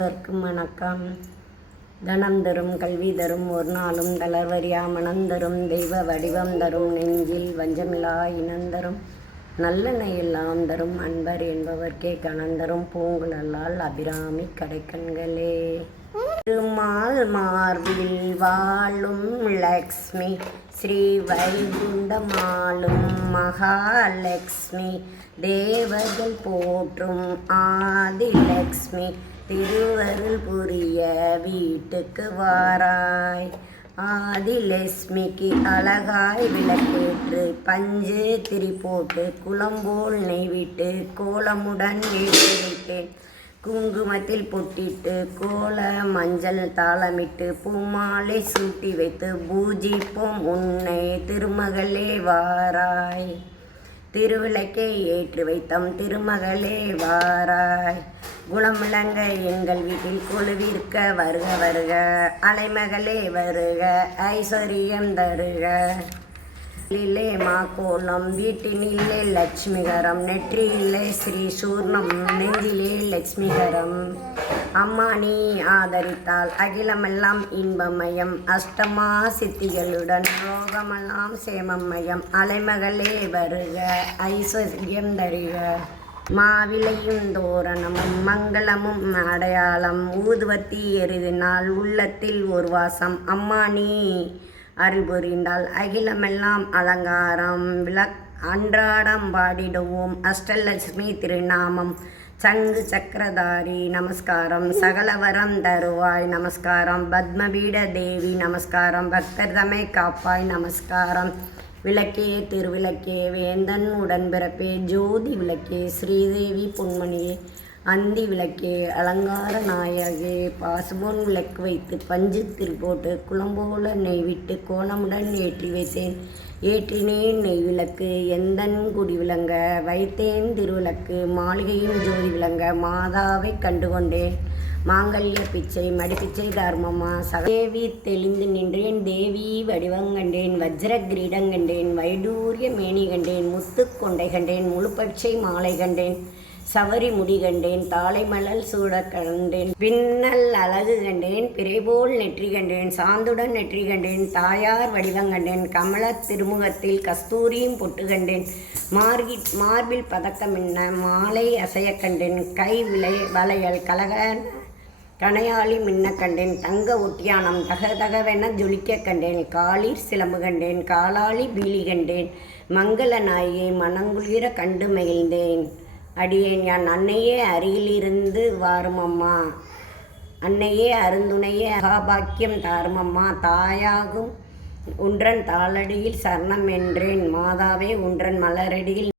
அனைவருக்கும் வணக்கம். தனம் தரும் கல்வி தரும் ஒரு நாளும் தளர்வரியா மனந்தரும் தெய்வ வடிவம் தரும் நெஞ்சில் வஞ்சமில்லா இனந்தரும் நல்லெண்ணெய் எல்லாம் தரும் அன்பர் என்பவர்க்கே கணந்தரும் பூங்குழலால் அபிராமி கடைக்கண்களே. திருமால் மார்பில் வாழும் லக்ஷ்மி ஸ்ரீ வைகுண்டமாலும் மகாலட்சுமி தேவர்கள் போற்றும் ஆதிலக்ஷ்மி திருவருள் புரிய வீட்டுக்கு வாராய். ஆதிலட்சுமிக்கு அழகாய் விளக்கேற்று பஞ்சு திரி போட்டு குளம்போல் நெய்விட்டு கோலமுடன் ஏற்றி வைத்தேன் குங்குமத்தில் பொட்டிட்டு கோல மஞ்சள் தாளமிட்டு பூமாலை சூட்டி வைத்து பூஜிப்போம் உன்னை திருமகளே வாராய். திருவிளக்கை ஏற்றி வைத்தம் திருமகளே வாராய். குணமிழங்க எங்கள் வீட்டில் குழுவிற்க வருக வருக. அலைமகளே வருக. ஐஸ்வர்யம் தருக. இல்லே மா கோலம் இல்லே லட்சுமிகரம் நெற்றியிலே ஸ்ரீ சூர்ணம் நெஞ்சிலே லட்சுமிகரம். அம்மா நீ ஆதரித்தால் அகிலமெல்லாம் இன்பமயம். அஷ்டமா சித்திகளுடன் ரோகமெல்லாம் சேமமயம். அலைமகளே வருக. ஐஸ்வர்யம் தருக. மாவிலையும் தோரணமும் மங்களமும் அடையாளம். ஊதுவத்தி எருதினால் உள்ளத்தில் ஒரு வாசம். அம்மா நீ அகிலமெல்லாம் அலங்காரம். விளக் அன்றாடம் பாடிடுவோம் அஷ்டலட்சுமி திருநாமம். சங்கு சக்கரதாரி நமஸ்காரம். சகலவரம் தருவாய் நமஸ்காரம். பத்மபீட தேவி நமஸ்காரம். பக்தர் காப்பாய் நமஸ்காரம். விளக்கே திருவிளக்கே வேந்தன் உடன்பிறப்பே ஜோதி விளக்கே ஸ்ரீதேவி பொன்மணியே அந்தி விளக்கே அலங்கார நாயகே பாசுபோன் விளக்கு வைத்து பஞ்சு திருப்போட்டு குளம்போல நெய் விட்டு கோலமுடன் ஏற்றி வைத்தேன். ஏற்றினேன் நெய் விளக்கு எந்தன் குடி விளங்க வைத்தேன் திருவிளக்கு மாளிகையும் ஜோதி விளங்க மாதாவை கண்டுகொண்டேன். மாங்கல்ய பிச்சை மடிப்பிச்சை தர்மமா? சகதேவி தெளிந்து நின்றேன் தேவி வடிவங்கண்டேன் வஜ்ர கிரீடம் கண்டேன் வைடூரிய மேனி கண்டேன் முத்து கொண்டை கண்டேன் முழுப்பட்சை மாலை கண்டேன் சவரி முடி கண்டேன் தாளை மலல் சூட கண்டேன் பின்னல் அழகு கண்டேன் பிறைபோல் நெற்றி கண்டேன் சாந்துடன் நெற்றி கண்டேன் தாயார் வடிவம் கண்டேன் கமல திருமுகத்தில் கஸ்தூரியும் பொட்டு கண்டேன் மார்கி மார்பில் பதக்கமின்ன மாலை அசைய கண்டேன் கை விளை வளையல் கலக கணையாளி மின்ன கண்டேன் தங்க ஒட்டியானம் தக தகவென ஜொலிக்க கண்டேன் காளிர் சிலம்பு கண்டேன் காலாளி பீலி கண்டேன் மங்கள நாயை மனங்குளிர கண்டு மகிழ்ந்தேன். அடியேன் யான் அன்னையே அருகிலிருந்து வாருமம்மா. அன்னையே அருந்துணையே அகாபாக்கியம் தாருமம்மா. தாயாகும் உன்றன் தாளடியில் சரணம் என்றேன் மாதாவே உன்றன் மலரடியில்